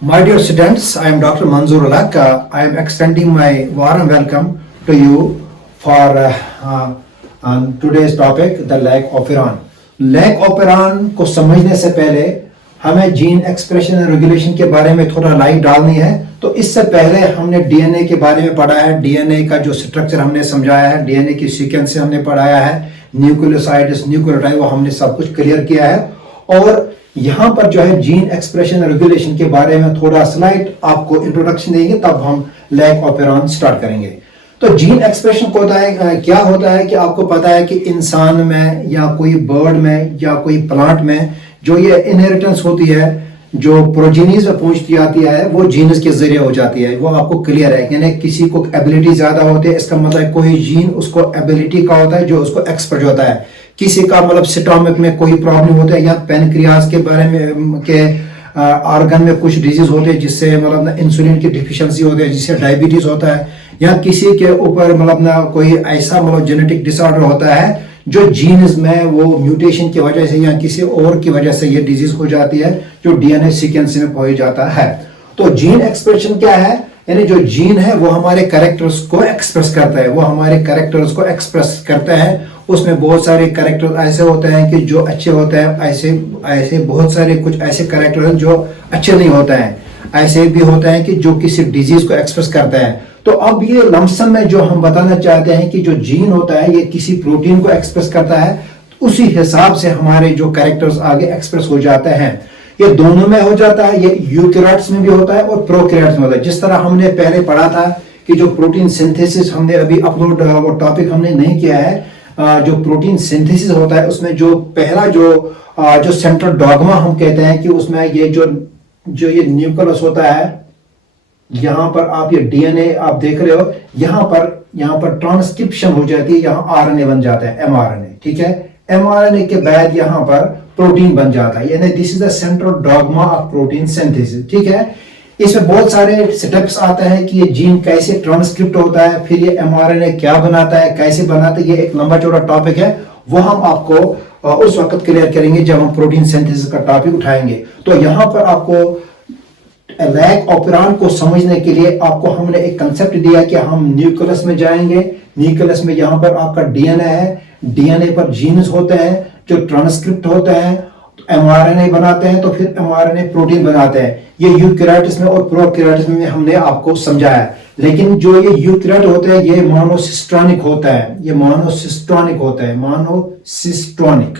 My dear students, I am Dr. Manzoor Alak. I am extending my warm welcome to you for today's topic, the lag operon. Lag operon को समझने से पहले हमें gene expression and regulation के बारे में थोड़ा light डालनी है। तो इससे पहले हमने डीएनए के बारे में पढ़ा है, डीएनए का जो स्ट्रक्चर हमने समझाया है, डीएनए की सीक्वेंस से हमने पढ़ाया है, न्यूक्लियोसाइड्स, न्यूक्लियोटाइड, वो हमने सब कुछ क्लियर किया है। और यहाँ पर जो है जीन एक्सप्रेशन रेगुलेशन के बारे में थोड़ा स्लाइड आपको इंट्रोडक्शन देंगे, तब हम लैग ऑपेरॉन स्टार्ट करेंगे। तो जीन एक्सप्रेशन को होता है क्या होता है कि आपको पता है कि इंसान में या कोई बर्ड में या कोई प्लांट में जो ये इनहेरिटेंस होती है, जो प्रोजीनीज में पहुंचती आती है, वो जीन्स के जरिए हो जाती है। वो आपको क्लियर है, यानी किसी को एबिलिटी ज्यादा होती है, इसका मतलब कोई जीन उसको एबिलिटी का होता है जो उसको एक्सपर्ट होता है। किसी का मतलब स्टमक में कोई प्रॉब्लम होता है या पेनक्रियाज के बारे में के ऑर्गन में कुछ डिजीज होते हैं जिससे मतलब इंसुलिन की डिफिशियंसी होती है, जिससे डायबिटीज होता है, या किसी के ऊपर मतलब ना कोई ऐसा मतलब जेनेटिक डिसऑर्डर होता है जो जीन्स में वो म्यूटेशन की वजह से या किसी और की वजह से ये डिजीज हो जाती है, जो डीएनए सीक्वेंस में पाई जाता है। तो जीन एक्सप्रेशन क्या है, यानी जो जीन है वो हमारे कैरेक्टर्स को एक्सप्रेस करता है, वो हमारे कैरेक्टर्स को एक्सप्रेस करता है। उसमें बहुत सारे कैरेक्टर ऐसे होते हैं कि जो अच्छे होते हैं, ऐसे ऐसे बहुत सारे कुछ ऐसे कैरेक्टर हैं जो अच्छे नहीं होते हैं, ऐसे भी होते हैं कि जो किसी डिजीज को एक्सप्रेस करते हैं। तो अब ये लमसम में जो हम बताना चाहते हैं कि जो जीन होता है ये किसी प्रोटीन को एक्सप्रेस करता है, उसी हिसाब से हमारे जो कैरेक्टर्स आगे एक्सप्रेस हो जाते हैं। ये दोनों में हो जाता है, ये यूकैरियोट्स में भी होता है और प्रोकैरियोट्स में होता है। जिस तरह हमने पहले पढ़ा था कि जो प्रोटीन सिंथेसिस, हमने अभी अपलोड वो टॉपिक हमने नहीं किया है, जो प्रोटीन सिंथेसिस होता है उसमें जो पहला जो सेंट्रल डॉगमा हम कहते हैं कि उसमें ये जो ये न्यूक्लियस होता है, यहाँ पर आप ये डीएनए आप देख रहे हो, यहाँ पर ट्रांसक्रिप्शन हो जाती है, यहाँ आरएनए बन जाता है, एमआरएनए, ठीक है। एमआरएनए के बाद यहाँ पर प्रोटीन बन जाता है, यानी this is the central dogma of protein synthesis, ठीक है। इसमें बहुत सारे स्टेप्स आते हैं कि ये जीन कैसे ट्रांसक्रिप्ट होता है, फिर ये एमआरएनए क्या बनाता है, कैसे बनाता है, ये एक लंबा चौड़ा टॉपिक है, वो हम आपको उस वक्त क्लियर करेंगे जब हम प्रोटीन सिंथेसिस का टॉपिक उठाएंगे। तो यहाँ पर आपको लैग ऑपेरॉन को समझने के लिए आपको हमने एक कंसेप्ट दिया कि हम न्यूक्लियस में जाएंगे। न्यूक्लियस में यहाँ पर आपका डीएनए है, डीएनए पर जीन्स होते हैं जो ट्रांसक्रिप्ट होते हैं, एमआरएनए बनाते हैं, तो फिर एमआरएनए प्रोटीन बनाते हैं। ये यूकैरियोट्स में और प्रोकैरियोट्स में हमने आपको समझाया। लेकिन जो ये यूकैरियोट होते हैं ये मोनोसिस्टोनिक होता है, ये मोनोसिस्टोनिक होता है, मोनोसिस्टोनिक,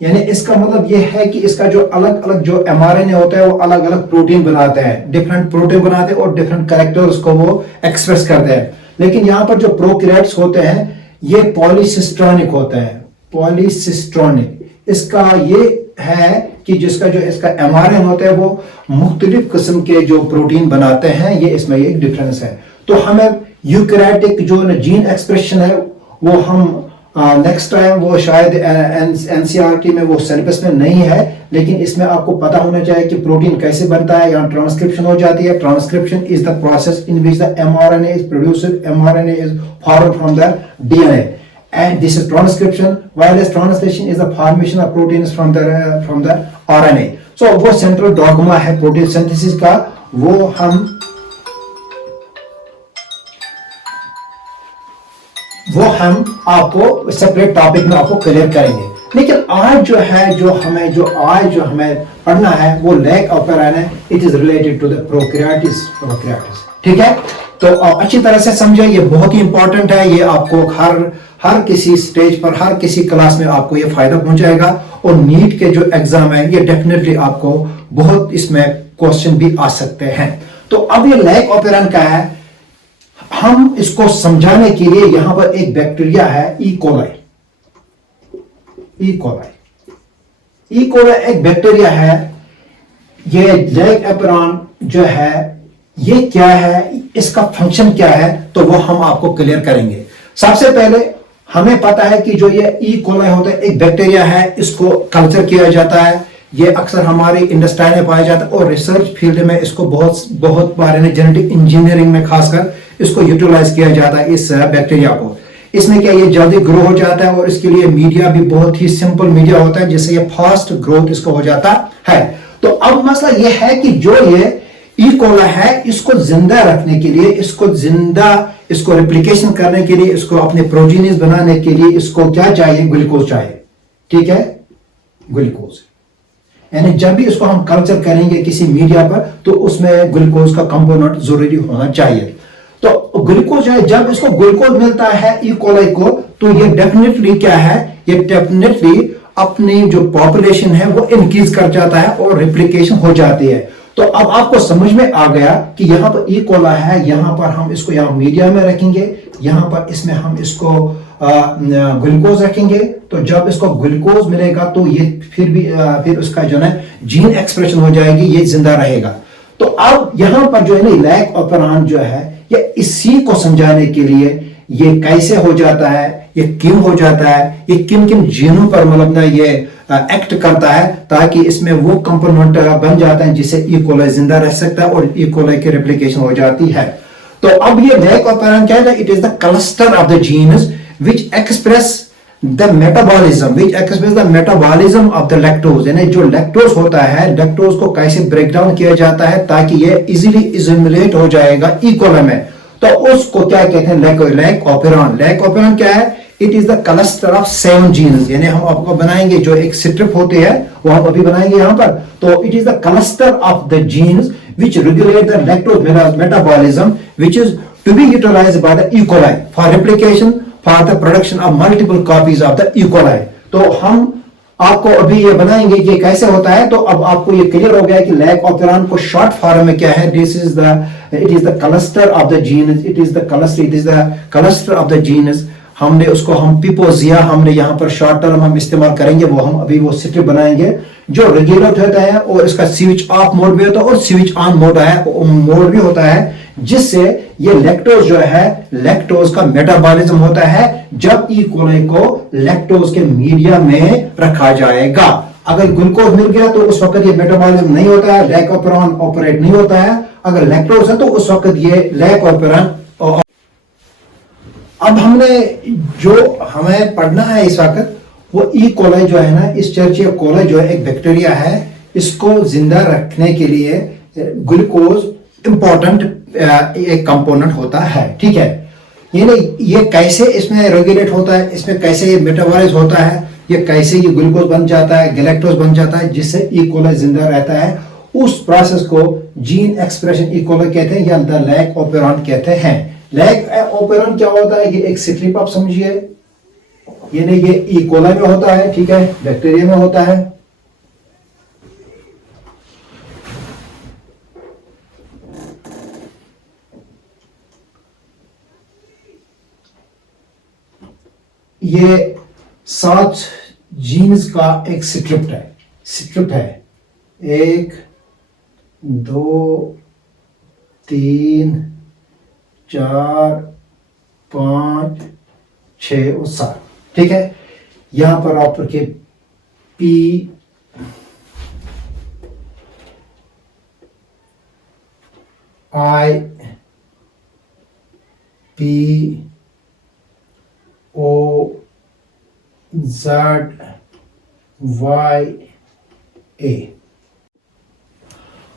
यानी इसका मतलब ये है कि इसका जो अलग अलग जो एमआरएनए होता है वो अलग अलग प्रोटीन बनाते हैं, डिफरेंट प्रोटीन बनाते हैं और डिफरेंट कैरेक्टर्स को वो एक्सप्रेस करते हैं। लेकिन यहाँ पर जो प्रोकैरियोट्स होते हैं ये पॉलीसिस्टोनिक होते हैं, पॉलीसिस्टोनिक। इसका ये है कि जिसका जो इसका एमआरएनए होता है वो मुख्तलिफ किस्म के जो प्रोटीन बनाते हैं, ये इसमें एक डिफरेंस है। तो हमें यूकैरियोटिक जो जीन एक्सप्रेशन है वो हम नेक्स्ट टाइम, वो शायद एनसीईआरटी में वो सिलेबस में नहीं है, लेकिन इसमें आपको पता होना चाहिए कि प्रोटीन कैसे बनता है। यहाँ ट्रांसक्रिप्शन हो जाती है। Transcription is the process in which the mRNA is produced, mRNA is formed from the DNA, and this is transcription, while as translation is the formation of proteins from the RNA. So वो central dogma है protein synthesis का, वो हम आपको separate topic में आपको clear करेंगे। लेकिन आज जो हमें पढ़ना है वो लैग ऑपेरॉन है। It is related to the prokaryotes, ठीक है। तो अच्छी तरह से समझे, ये बहुत ही इंपॉर्टेंट है। ये आपको हर किसी स्टेज पर, हर किसी क्लास में आपको ये फायदा पहुंचाएगा। और नीट के जो एग्जाम है ये डेफिनेटली आपको बहुत इसमें क्वेश्चन भी आ सकते हैं। तो अब ये लैग ऑपेरॉन क्या है, हम इसको समझाने के लिए यहां पर एक बैक्टीरिया है, ई कोलाई एक बैक्टीरिया है। ये लैग ऑपेरॉन जो है ये क्या है, इसका फंक्शन क्या है, तो वो हम आपको क्लियर करेंगे। सबसे पहले हमें पता है कि जो ये ई कोलाई होता है एक बैक्टीरिया है, इसको कल्चर किया जाता है। ये अक्सर हमारे इंडस्ट्री में पाया जाता है और रिसर्च फील्ड में इसको बहुत बार जेनेटिक इंजीनियरिंग में खासकर इसको यूटिलाइज किया जाता है इस बैक्टीरिया को। इसमें क्या ये जल्दी ग्रो हो जाता है और इसके लिए मीडिया भी बहुत ही सिंपल मीडिया होता है जिससे ये फास्ट ग्रोथ इसको हो जाता है। तो अब मसला यह है कि जो ये ई कोला है, इसको जिंदा रखने के लिए, इसको रेप्लिकेशन करने के लिए, इसको अपने प्रोटीन्स बनाने के लिए इसको क्या चाहिए? ग्लूकोज चाहिए। ठीक है, ग्लूकोज। यानी जब भी इसको हम कल्चर करेंगे किसी मीडिया पर, तो उसमें ग्लूकोज का कंपोनेंट जरूरी होना चाहिए। तो ग्लूकोज है, जब इसको ग्लूकोज मिलता है ई कोलाई को, तो ये डेफिनेटली क्या है? ये डेफिनेटली अपनी जो पॉपुलेशन है वो इंक्रीज कर जाता है और रिप्लिकेशन हो जाती है। तो अब आपको समझ में आ गया कि यहां पर ई कोला है, यहां पर हम इसको यहां मीडिया में रखेंगे, यहां पर इसमें हम इसको ग्लूकोज रखेंगे। तो जब इसको ग्लूकोज मिलेगा तो ये फिर उसका जो है जीन एक्सप्रेशन हो जाएगी, ये जिंदा रहेगा। तो अब यहां पर जो है ना लैक ऑपरेंड जो है, ये इसी को समझाने के लिए ये कैसे हो जाता है, ये क्यों हो जाता है, ये किन किन जीनों पर मतलब ना ये एक्ट करता है, ताकि इसमें वो कंपोनेंट बन जाता है जिससे ई कोलाई जिंदा रह सकता है और ई कोलाई की रेप्लिकेशन हो जाती है। तो अब ये लैक ऑपरेंड क्या है? It is the cluster of the genes which express the metabolism of the lactose. यानी जो लैक्टोज होता है, लैक्टोज को कैसे ब्रेक डाउन किया जाता है ताकि ये इजीली एसिमिलेट हो जाएगा ई कोलाई में। तो उसको क्या कहते हैं? Lack operand. लैक ऑपरेंड क्या है? It is the cluster of 7 genes. यानी हम आपको बनाएंगे जो एक स्ट्रिप होते हैं, वो हम अभी बनाएंगे यहां पर। तो it is the cluster of the genes which regulate the lactose metabolism, which is to be utilized by the E. coli for replication, for the production of multiple copies of the E. coli. तो हम आपको अभी ये बनाएंगे कि कैसे होता है। तो अब आपको ये क्लियर हो गया कि लैक ऑपरेंड को शॉर्ट फॉर्म में क्या है? It is the cluster of the genes, it is the cluster of the genes. हमने उसको हम पिपोजिया हमने यहाँ पर शॉर्ट टर्म हम इस्तेमाल करेंगे, वो हम अभी वो स्ट्रिप बनाएंगे जो रेगुलेट होता है और इसका स्विच ऑफ मोड भी होता है और स्विच ऑन मोड भी होता है, जिससे ये लैक्टोज जो है, लैक्टोज का मेटाबॉलिज्म होता है जब ई कोलाई को लैक्टोज के मीडिया में रखा जाएगा। अगर ग्लूकोज मिल गया तो उस वक्त ये मेटाबॉलिज्म नहीं होता है, लैक ऑपरेंड ऑपरेट नहीं होता है। अगर लैक्टोज है तो उस वक्त ये लैक ऑपरेंड। अब हमने जो हमें पढ़ना है इस वक्त, वो ई कोलाई जो है ना, इस चर्चिया कोलाई जो है एक बैक्टीरिया है, इसको जिंदा रखने के लिए ग्लूकोज इंपॉर्टेंट एक कंपोनेंट होता है। ठीक है, ये कैसे इसमें रेगुलेट होता है, इसमें कैसे ये मेटाबॉलाइज होता है, ये कैसे ये ग्लूकोज बन जाता है, गैलेक्टोज बन जाता है, जिससे ई कोलाई जिंदा रहता है। उस प्रोसेस को जीन एक्सप्रेशन ई कोलाई कहते हैं या द लैक ऑपरेंड कहते हैं। लैक ऑपरेंड क्या होता है? ये एक स्ट्रिप आप समझिए, ये ई कोलाई में होता है, ठीक है, बैक्टीरिया में होता है। ये 7 जीन्स का एक स्ट्रिप है 1 2 3 4 5 6 और 7। ठीक है, यहां पर आप रखिए P I P O Z Y A.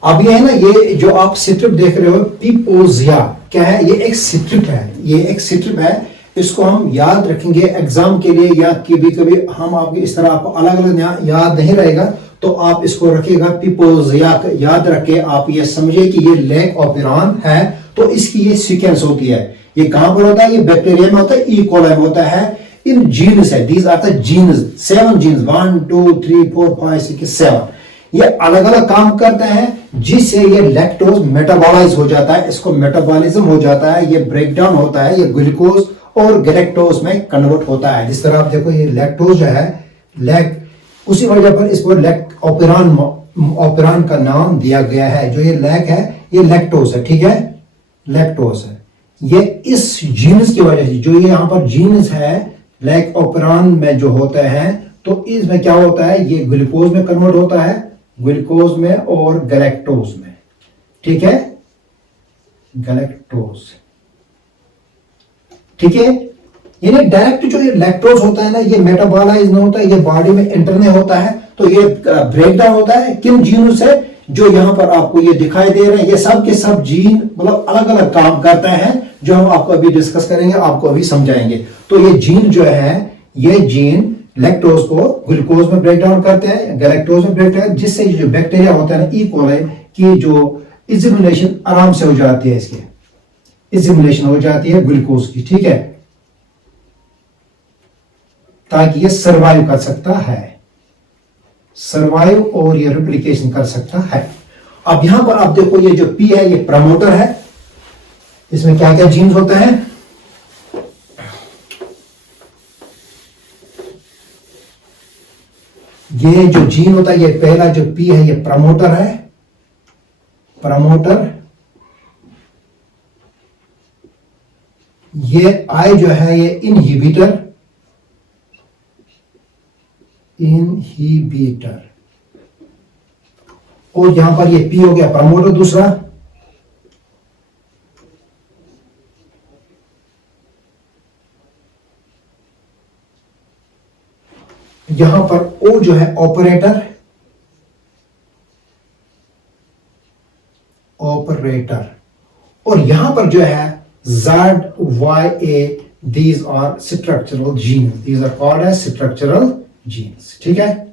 अब ये है ना, ये जो आप स्ट्रिप देख रहे हो पिपोजिया क्या है? ये एक स्ट्रिप है, इसको हम याद रखेंगे एग्जाम के लिए, या कभी कभी हम आपके इस तरह आपको अलग अलग याद नहीं रहेगा, तो आप इसको रखिएगा पिपोजिया। याद रखे, आप ये समझे कि ये लैक ऑपरेंड है, तो इसकी ये सीक्वेंस होती है। ये कहां पर होता है? ये बैक्टीरिया में होता है, ई कोलाई में होता है। इन जीन्स है, these are the genes, 7 genes, 1 2 3 4 5 6 7। ये अलग अलग काम करते हैं जिससे ये लैक्टोज मेटाबॉलाइज हो जाता है, इसको मेटाबॉलिज्म हो जाता है, ये ब्रेक डाउन होता है, ये ग्लूकोज और गैलेक्टोज में कन्वर्ट होता है। जिस तरह आप देखो, ये लैक्टोज जो है, उसी वजह पर इसको लैक ऑपरेंड का नाम दिया गया है। जो ये लैक है, ये लैक्टोज है, ठीक है, लैक्टोज है। ये इस जीनस की वजह से, जो ये यहाँ पर जीनस है लैक ऑपरेंड में जो होता है, तो इसमें क्या होता है? ये ग्लूकोज में कन्वर्ट होता है, ग्लूकोज में और गैलेक्टोज में। ठीक है, गैलेक्टोज, ठीक है। यानी डायरेक्ट जो ये लैक्टोज होता है ना, ये मेटाबॉलाइज नहीं होता है, ये बॉडी में इंटर नहीं होता है, तो ये ब्रेक डाउन होता है किन जीनों से? जो यहाँ पर आपको ये दिखाई दे रहे हैं, ये सब के सब जीन मतलब अलग अलग काम करते हैं, जो हम आपको अभी डिस्कस करेंगे, आपको अभी समझाएंगे। तो ये जीन जो है, ये जीन लैक्टोज को ग्लूकोज में ब्रेक डाउन करते हैं, गैलेक्टोज में ब्रेक डाउन, जिससे जो बैक्टीरिया होता है ना, ई कोलाई की जो इजिमुलेशन आराम से हो जाती है, इसकी इजिमुलेशन हो जाती है ग्लूकोज की, ठीक है, ताकि ये सर्वाइव कर सकता है, सर्वाइव और ये रिप्लिकेशन कर सकता है। अब यहां पर आप देखो, ये जो पी है ये प्रमोटर है, इसमें क्या क्या जीन्स होते हैं, ये जो जीन होता है, ये पहला जो पी है ये प्रमोटर है, प्रमोटर। ये आई जो है ये इनहिबिटर, इनहिबिटर। और यहां पर ये पी हो गया प्रमोटर दूसरा, यहां पर ओ जो है ऑपरेटर, ऑपरेटर। और यहां पर जो है ZYA, these are structural genes, these are called as structural genes, ठीक है,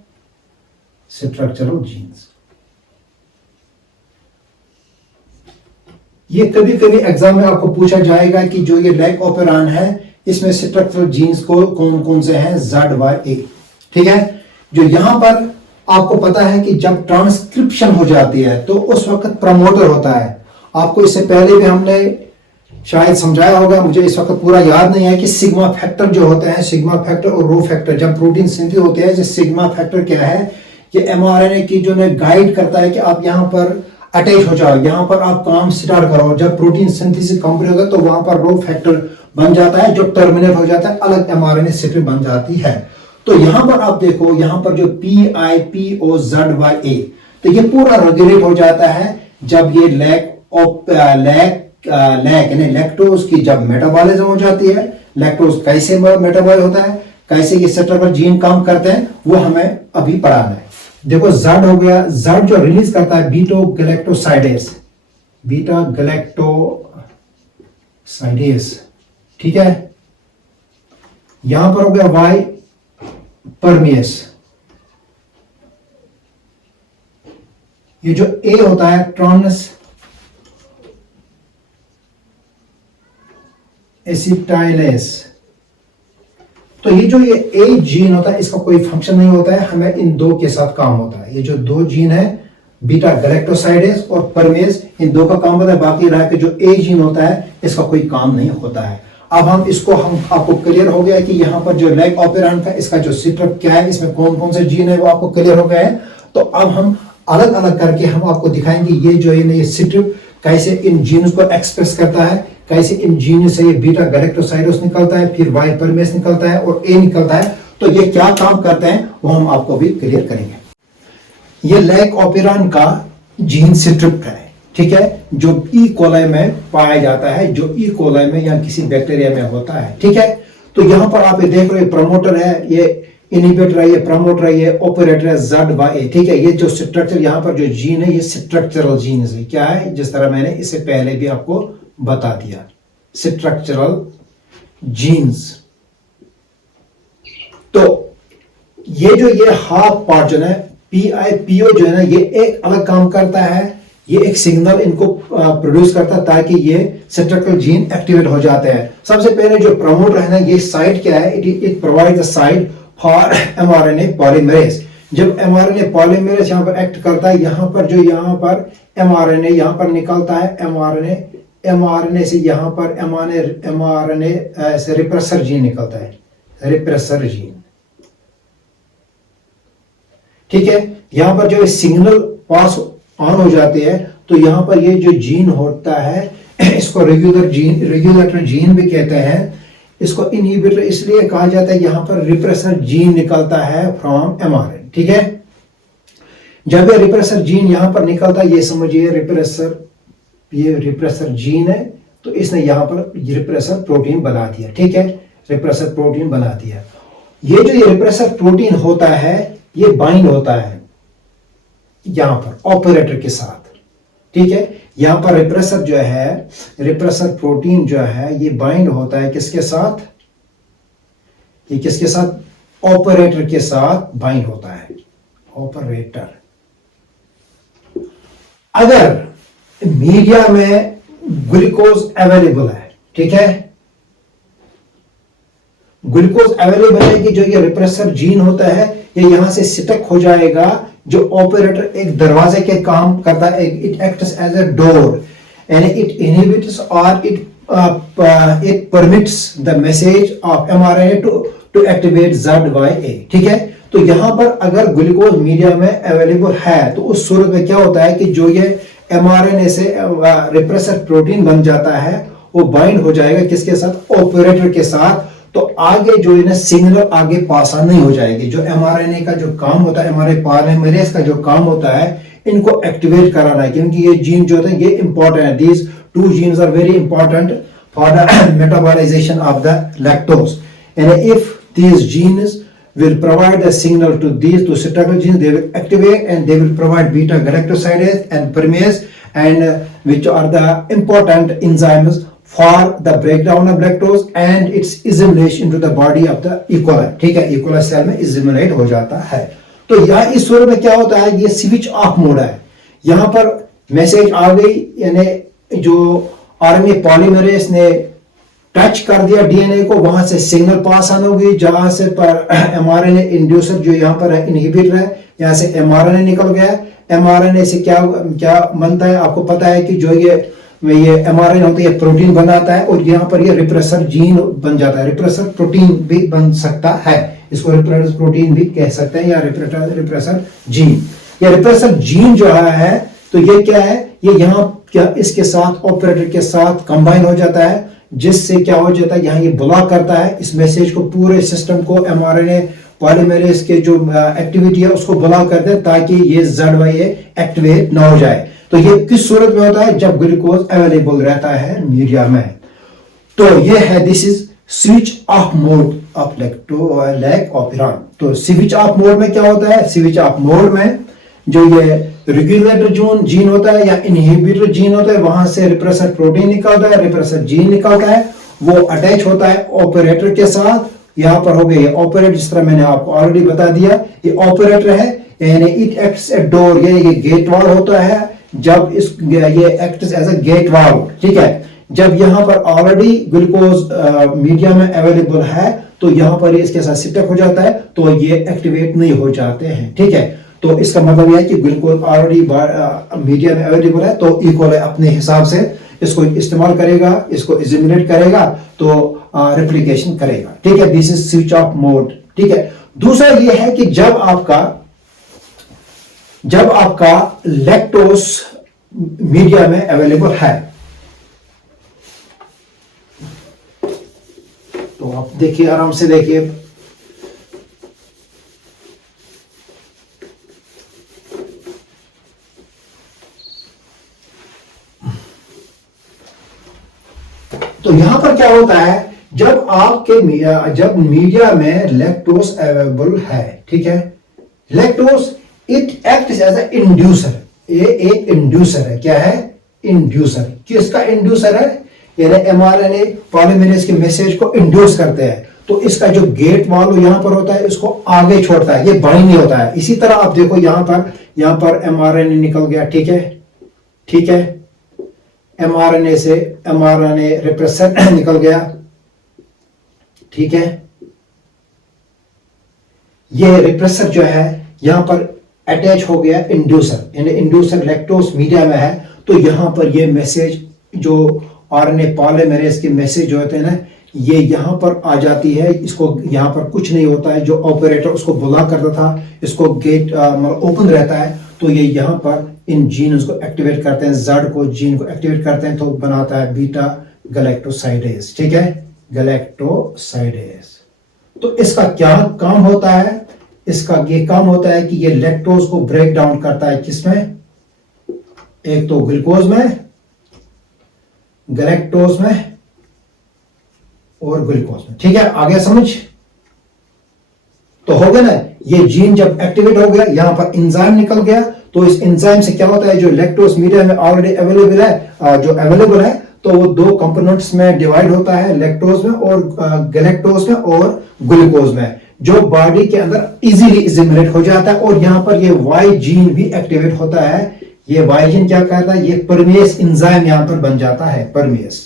structural genes। ये कभी कभी एग्जाम में आपको पूछा जाएगा कि जो ये लैक ऑपेरान है, इसमें स्ट्रक्चरल जीन्स को कौन कौन से हैं, ZYA, ठीक है। जो यहां पर आपको पता है कि जब ट्रांसक्रिप्शन हो जाती है तो उस वक्त प्रमोटर होता है। आपको इससे पहले भी हमने शायद समझाया होगा, मुझे इस वक्त पूरा याद नहीं है कि सिग्मा फैक्टर जो होते हैं, सिग्मा फैक्टर और रो फैक्टर, जब प्रोटीन सिंथेसिस होते हैं, जो सिग्मा फैक्टर क्या है, ये एमआरएनए की जो ने गाइड करता है कि आप यहां पर अटैच हो जाओ, यहां पर आप काम स्टार्ट करो। जब प्रोटीन सिंथेसिस कंप्लीट होता है तो वहां पर रो फैक्टर बन जाता है, जो टर्मिनेट हो जाता है, अलग एमआरएनए स्ट्रिप बन जाती है। तो यहां पर आप देखो, यहां पर जो PIPOZYA, तो ये पूरा रेगुलेट हो जाता है जब ये लैक्टोज की जब मेटाबॉलिज्म हो जाती है। लैक्टोज कैसे मेटाबॉल होता है, कैसे ये स्ट्रक्चरल जीन काम करते हैं, वो हमें अभी पढ़ाना है। देखो Z हो गया, Z जो रिलीज करता है बीटा गैलेक्टोसाइडेस, बीटा गैलेक्टोसाइडेस, ठीक है। यहां पर हो गया Y परमियस। ये जो A होता है ट्रांस एसिटाइलेस। तो ये जो ये A जीन होता है, इसका कोई फंक्शन नहीं होता है, हमें इन दो के साथ काम होता है। ये जो दो जीन है, बीटा गैलेक्टोसाइडेस और परमेस, इन दो का काम होता है। बाकी रहा कि जो A जीन होता है, इसका कोई काम नहीं होता है। अब हम आपको क्लियर हो गया कि यहाँ पर जो लैक ऑपेरान का इसका जो सीटअप क्या है, इसमें कौन कौन से जीन है, वो आपको क्लियर हो गया है। तो अब हम अलग अलग करके हम आपको दिखाएंगे ये जो है ये सीटअप कैसे इन जीन्स को एक्सप्रेस करता है, कैसे इन जीन से ये बीटा गैलेक्टोसाइडोस निकलता है, फिर वाई परमेस निकलता है और ए निकलता है। तो ये क्या काम करते हैं वो हम आपको भी क्लियर करेंगे। ये लैक ऑपेरान का जीन स्ट्रिप है, ठीक है, जो ई कोलाई में पाया जाता है, जो ई कोलाई में या किसी बैक्टीरिया में होता है, ठीक है। तो यहां पर आप ये देख रहे हो, प्रमोटर है, ये इनहिबिटर है, ये प्रमोटर है, ये ऑपरेटर है, ZYA, ठीक है। ये जो स्ट्रक्चर यहां पर जो जीन है, ये स्ट्रक्चरल जीन है, क्या है, जिस तरह मैंने इससे पहले भी आपको बता दिया, स्ट्रक्चरल जीन्स। तो ये जो ये हाफ पार्ट जो है PIPO जो है ना, ये एक अलग काम करता है, ये एक सिग्नल इनको प्रोड्यूस करता है ताकि ये स्ट्रक्चरल जीन एक्टिवेट हो जाते हैं। सबसे पहले जो प्रमोटर है ना, ये साइट क्या है, it provide the site for mRNA polymerase. जब mRNA पॉलीमरेज यहाँ पर एक्ट करता है, यहाँ पर जो यहाँ पर mRNA यहाँ पर निकलता है, mRNA से यहाँ पर mRNA से रिप्रेसर जीन निकलता है, रिप्रेसर जीन, ठीक है। यहाँ पर जो सिग्नल पास ऑन हो जाते हैं, तो यहाँ पर ये जो जीन होता है, इसको रेगुलेटर जीन भी कहते हैं। इसको इनहिबिटर इसलिए कहा जाता है, यहाँ पर रिप्रेसर जीन निकलता है फ्रॉम mRNA, ठीक है। जब ये रिप्रेसर जीन यहाँ पर निकलता है, ये समझिए ये रिप्रेसर जीन है, तो इसने यहाँ पर रिप्रेसर प्रोटीन बना दिया, ठीक है, रिप्रेसर प्रोटीन बना दिया। ये जो ये रिप्रेसर प्रोटीन होता है, ये बाइंड होता है, यहां पर ऑपरेटर के साथ, ठीक है। यहां पर रिप्रेसर जो है, रिप्रेसर प्रोटीन जो है, ये बाइंड होता है किसके साथ, ये किसके साथ, ऑपरेटर के साथ बाइंड होता है, ऑपरेटर। अगर मीडिया में ग्लूकोज अवेलेबल है, ठीक है, ग्लूकोज अवेलेबल है कि जो ये रिप्रेसर जीन होता है ये यहां से स्टक हो जाएगा। जो ऑपरेटर एक दरवाजे के काम करता है, it acts as a door and it inhibits और it permits the message of mRNA to activate ZYA, ठीक है। तो यहां पर अगर ग्लूकोज मीडिया में अवेलेबल है तो उस सूरत में क्या होता है कि जो ये एमआरएनए से रिप्रेसर प्रोटीन बन जाता है वो बाइंड हो जाएगा किसके साथ, ऑपरेटर के साथ। तो आगे जो है ना सिग्नल आगे पास ऑन नहीं हो जाएगी। जो एमआरएनए का जो काम होता है, एमआरएनए पॉलीमरेज का जो काम होता है, इनको एक्टिवेट कराना है, क्योंकि ये जीन जो होते हैं ये इंपॉर्टेंट है। These two genes are very important for the metabolization of the lactose and if these genes will provide the signal to these two cytokine genes, they will activate and they will provide beta galactosidase and permease and which are the important enzymes for the breakdown of lactose and its assimilation into the body of the E. coli, ठीक है। E. coli cell में assimilate हो जाता है। तो यहाँ इस सूरत में क्या होता है, ये स्विच ऑफ मोड है। यहाँ पर मैसेज आ गई, यानी जो आरएनए पॉलीमरेज ने टच कर दिया डीएनए को, वहां से सिग्नल पास ऑन हो गई, जहां से पर एमआरएनए इंड्यूसर जो यहां पर है, इनहिबिटर है, यहां से एमआरएनए निकल गया। एमआरएनए से क्या क्या बनता है, आपको पता है कि जो ये एमआरएनए होता है ये प्रोटीन बनाता है और यहां पर ये रिप्रेसर जीन बन जाता है। रिप्रेसर प्रोटीन भी बन सकता है, इसको रिप्रेसर प्रोटीन भी कह सकते हैं या रिप्रेसर जीन। या रिप्रेसर जीन जो है तो ये क्या है, ये यहाँ क्या इसके साथ ऑपरेटर के साथ कंबाइन हो जाता है, जिससे क्या हो जाता है, यहाँ ये ब्लॉक करता है इस मैसेज को, पूरे सिस्टम को एमआरएनए पॉलीमरेज के जो एक्टिविटी है उसको ब्लॉक करते हैं ताकि ये ZYA एक्टिवेट ना हो जाए। तो ये किस सूरत में होता है, जब ग्लूकोज अवेलेबल रहता है मीडिया में। तो ये है, this is switch off mode of lac operon. तो स्विच ऑफ मोड में क्या होता है, स्विच ऑफ मोड में जो ये रेगुलेटर जीन होता है या इनहिबिटर जीन होता है, वहां से रिप्रेसर प्रोटीन निकलता है, रिप्रेसर जीन निकलता है, वो अटैच होता है ऑपरेटर के साथ। यहां पर हो गया ऑपरेटर, जिस तरह मैंने आपको ऑलरेडी बता दिया, ये ऑपरेटर है, यानी इट एक्ट्स ए डोर, ये गेट वॉल होता है। जब ये acts as a gate wall, ठीक है। जब यहां पर ऑलरेडी ग्लूकोज मीडिया में अवेलेबल है तो यहां पर इसके साथ स्टक हो जाता है, तो ये एक्टिवेट नहीं हो जाते हैं, ठीक है। तो इसका मतलब यह है कि ग्लूकोज ऑलरेडी मीडिया में अवेलेबल है, तो ई. कोली अपने हिसाब से इसको इस्तेमाल करेगा, इसको एसिमिलेट करेगा, तो रेप्लिकेशन करेगा, ठीक है। This is switch off mode, ठीक है। दूसरा यह है कि जब आपका लैक्टोज मीडिया में अवेलेबल है, तो आप देखिए, आराम से देखिए, तो यहां पर क्या होता है, जब मीडिया में लैक्टोज अवेलेबल है, ठीक है, lactose it acts as a inducer. ये एक इंड्यूसर है, क्या है, इंड्यूसर। किसका इंड्यूसर है, यानी एमआरएनए पॉलीमरेज के मैसेज को इंड्यूस करते हैं। तो इसका जो गेट वॉल यहां पर होता है, इसको आगे छोड़ता है, ये बाइंड नहीं होता है। इसी तरह आप देखो, यहां पर एमआरएनए निकल गया, ठीक है, ठीक है, एमआरएनए से एमआरएनए रिप्रेसर निकल गया, ठीक है। ये रिप्रेसर जो है यहां पर अटैच हो गया इंड्यूसर, यानी इंड्यूसर लैक्टोज मीडिया में है, तो यहां पर ये मैसेज जो आरएनए पॉलीमरेज के मैसेज जो होते हैं ना, ये यहां पर आ जाती है। इसको यहां पर कुछ नहीं होता है, जो ऑपरेटर उसको ब्लॉक करता था, इसको गेट ओपन रहता है, तो ये यहां पर इन जीन्स को एक्टिवेट करते हैं, जेड को जीन को एक्टिवेट करते हैं, तो बनाता है बीटा गैलेक्टोसाइडेज, ठीक है, गैलेक्टोसाइडेज। तो इसका क्या काम होता है, इसका ये काम होता है कि ये लैक्टोज को ब्रेक डाउन करता है, किसमें, एक तो ग्लूकोज में, गैलेक्टोज में और ग्लूकोज में, ठीक है। आगे समझ, तो हो गया ना, ये जीन जब एक्टिवेट हो गया, यहाँ पर इंजाइम निकल गया, तो इस इंजाइम से क्या होता है, जो लैक्टोज मीडिया में ऑलरेडी अवेलेबल है, जो अवेलेबल है, तो वो दो कंपोनेंट्स में डिवाइड होता है, लैक्टोज में और गैलेक्टोज में और ग्लूकोज में, जो बॉडी के अंदर इजीली एसिमिलेट हो जाता है। और यहाँ पर ये वाई जीन भी एक्टिवेट होता है। ये वाई जीन क्या करता है, ये परमेस एंजाइम यहाँ पर बन जाता है, परमेस।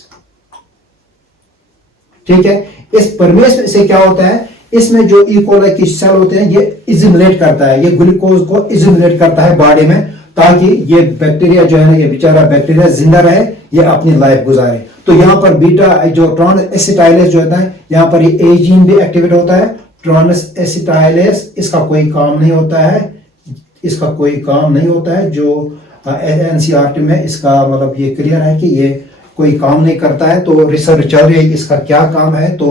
ठीक है, इस परमेस से क्या होता है, इसमें जो ई कोलाई की सेल होते हैं, ये एसिमिलेट करता है, ये ग्लूकोज को एसिमिलेट करता है बॉडी में, ताकि ये बैक्टीरिया जो है ना, ये बेचारा बैक्टीरिया जिंदा रहे, ये अपनी लाइफ गुजारे। तो यहाँ पर बीटा जो ट्रांस एसिटाइलेज जो होता है, यहाँ पर ये ए जीन भी एक्टिवेट होता है। ट्रांस एसिटाइलेज इसका कोई काम नहीं होता है, इसका कोई काम नहीं होता है, जो एनसीईआरटी में इसका मतलब ये क्लियर है कि ये कोई काम नहीं करता है। तो रिसर्च चल रही है कि इसका क्या काम है, तो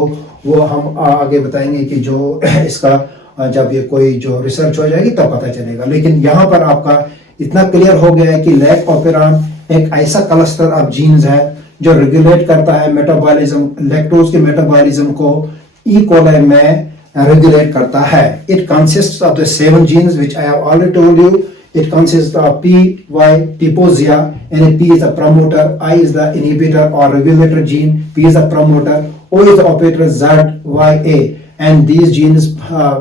वो हम आगे बताएंगे कि जो इसका जब ये कोई जो रिसर्च हो जाएगी तब पता चलेगा। लेकिन यहाँ पर आपका इतना क्लियर हो गया है कि लैक ऑपेरॉन एक ऐसा क्लस्टर ऑफ जीन्स है जो रेगुलेट करता है मेटाबॉलिज्म, लैक्टोज के मेटाबॉलिज्म को ई कोलाई में रेगुलेट करता है। It consists of the 7 genes which I have already told you. It consists of P, Y, Typosia, and P is the promoter, I is the inhibitor or regulator gene, P is the promoter, O is the operator, Z, Y, A. And these genes,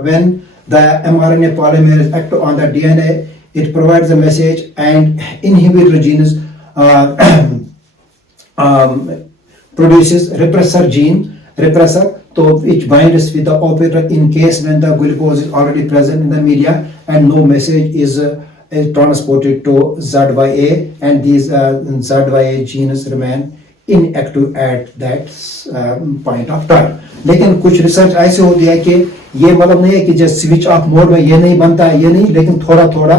when the mRNA polymerase act on the DNA, it provides a message, and inhibitor genes produces repressor gene, repressor, so which binds with the operator in case when the glucose is already present in the media and no message is transported to ZYA, and these ZYA genes remain inactive at that point of time. लेकिन कुछ research ऐसे होती है कि ये मतलब नहीं है कि जैसे स्विच ऑफ मोड में ये नहीं बनता है, ये नहीं, लेकिन थोड़ा थोड़ा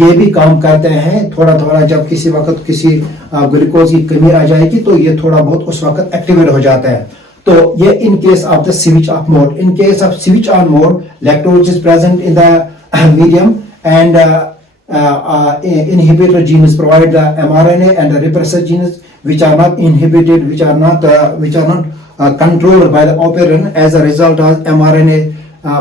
ये भी काम करते हैं। थोड़ा थोड़ा जब किसी वक्त किसी ग्लूकोज की कमी आ जाएगी तो ये थोड़ा बहुत उस वक्त एक्टिवेट हो जाता है। तो ये in case of the switch off mode, in case off switch on mode, lactose is present in the medium and inhibitor genes provide the mRNA and the repressor genes which are not inhibited, which are not controlled by the operon. As a result, as mRNA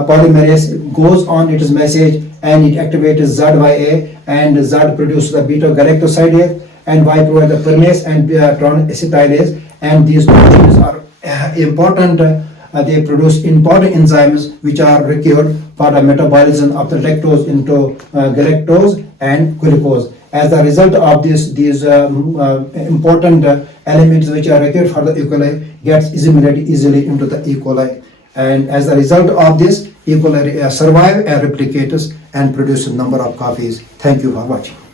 polymerase goes on its message and it activates ZYA, and Z produces the beta galactosidase, and Y provides the permease and acetylase, and these two genes are important. They produce important enzymes which are required for the metabolism of the lactose into galactose and glucose. As a result of these important elements which are required for the E. coli gets assimilated easily into the E. coli, and as a result of this, E. coli survive and replicates and produce a number of copies. Thank you for watching.